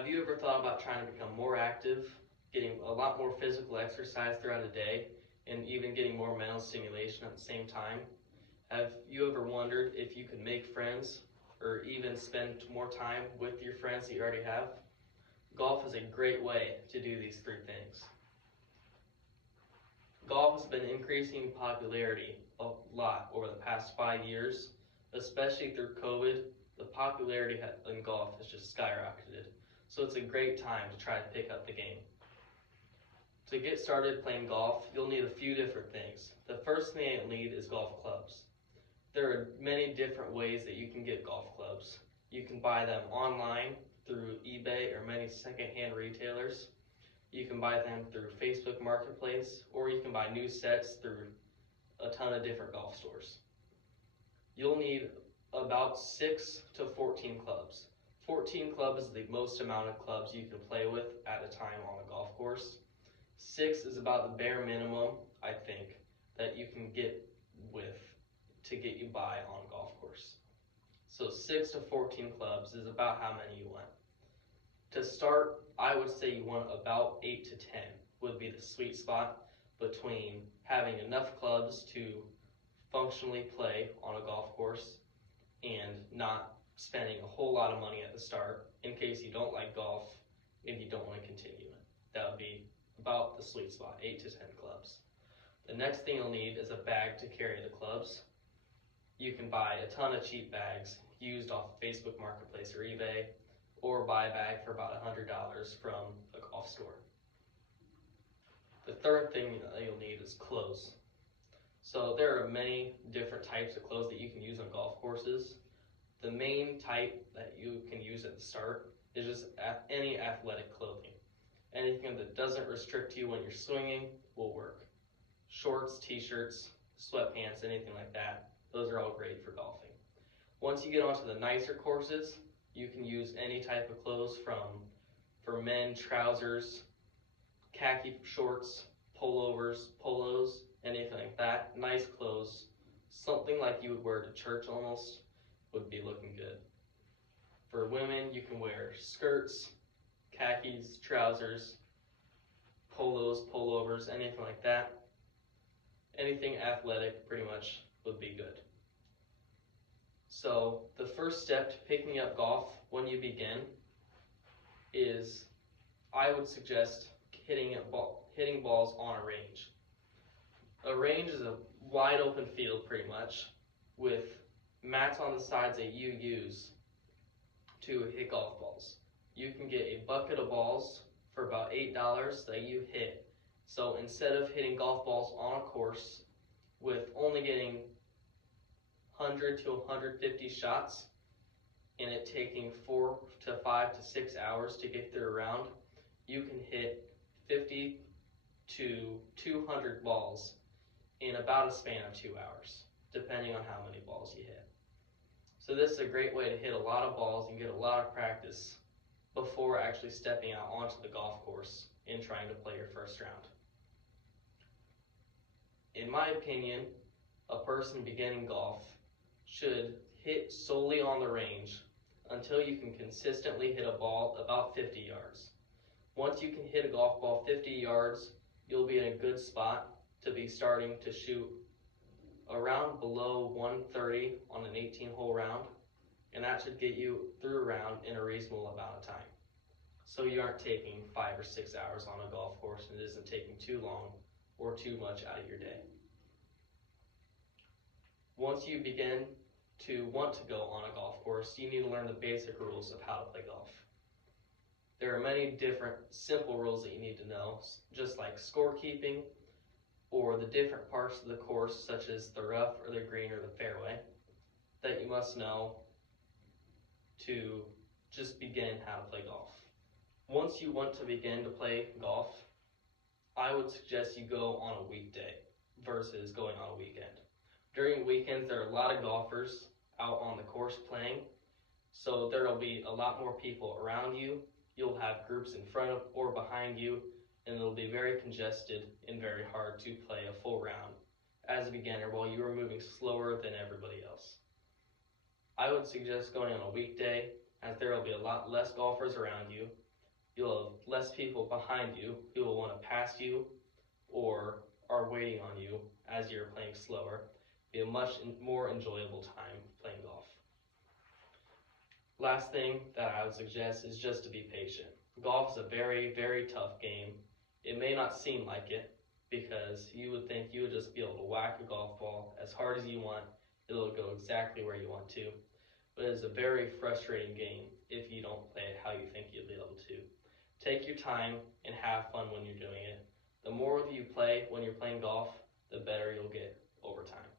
Have you ever thought about trying to become more active, getting a lot more physical exercise throughout a day, and even getting more mental stimulation at the same time? Have you ever wondered if you could make friends or even spend more time with your friends that you already have? Golf is a great way to do these three things. Golf has been increasing in popularity a lot over the past 5 years, especially through COVID. The popularity in golf has just skyrocketed. So it's a great time to try to pick up the game. To get started playing golf, you'll need a few different things. The first thing you'll need is golf clubs. There are many different ways that you can get golf clubs. You can buy them online through eBay or many secondhand retailers. You can buy them through Facebook Marketplace, or you can buy new sets through a ton of different golf stores. You'll need about 6 to 14 clubs. 14 clubs is the most amount of clubs you can play with at a time on a golf course. 6 is about the bare minimum, I think, that you can get with to get you by on a golf course. So 6 to 14 clubs is about how many you want. To start, I would say you want about 8 to 10 would be the sweet spot between having enough clubs to functionally play on a golf course and not spending a whole lot of money at the start in case you don't like golf and you don't want to continue it. That would be about the sweet spot, 8 to 10 clubs. The next thing you'll need is a bag to carry the clubs. You can buy a ton of cheap bags used off of Facebook Marketplace or eBay, or buy a bag for about $100 from a golf store. The third thing that you'll need is clothes. So there are many different types of clothes that you can use on golf courses. The main type that you can use at the start is just any athletic clothing. Anything that doesn't restrict you when you're swinging will work. Shorts, t-shirts, sweatpants, anything like that, those are all great for golfing. Once you get onto the nicer courses, you can use any type of clothes for men, trousers, khaki shorts, pullovers, polos, anything like that. Nice clothes, something like you would wear to church almost, would be looking good. For women, you can wear skirts, khakis, trousers, polos, pullovers, anything like that. Anything athletic pretty much would be good. So the first step to picking up golf when you begin is, I would suggest hitting balls on a range. A range is a wide open field pretty much with mats on the sides that you use to hit golf balls. You can get a bucket of balls for about $8 that you hit. So instead of hitting golf balls on a course with only getting 100 to 150 shots and it taking 4 to 5 to 6 hours to get through a round, you can hit 50 to 200 balls in about a span of 2 hours, depending on how many balls you hit. So this is a great way to hit a lot of balls and get a lot of practice before actually stepping out onto the golf course and trying to play your first round. In my opinion, a person beginning golf should hit solely on the range until you can consistently hit a ball about 50 yards. Once you can hit a golf ball 50 yards, you'll be in a good spot to be starting to shoot around below 130 on an 18-hole round, and that should get you through a round in a reasonable amount of time. So you aren't taking 5 or 6 hours on a golf course and it isn't taking too long or too much out of your day. Once you begin to want to go on a golf course, you need to learn the basic rules of how to play golf. There are many different simple rules that you need to know, just like scorekeeping or the different parts of the course, such as the rough or the green or the fairway, that you must know to just begin how to play golf. Once you want to begin to play golf, I would suggest you go on a weekday versus going on a weekend. During weekends, there are a lot of golfers out on the course playing, so there will be a lot more people around you. You'll have groups in front of or behind you, and it'll be very congested and very hard to play a full round as a beginner while you are moving slower than everybody else. I would suggest going on a weekday, as there will be a lot less golfers around you. You'll have less people behind you who will want to pass you or are waiting on you as you're playing slower. Be a much more enjoyable time playing golf. Last thing that I would suggest is just to be patient. Golf is a very, very tough game. It may not seem like it because you would think you would just be able to whack a golf ball as hard as you want. It'll go exactly where you want to. But it's a very frustrating game if you don't play it how you think you'll be able to. Take your time and have fun when you're doing it. The more you play when you're playing golf, the better you'll get over time.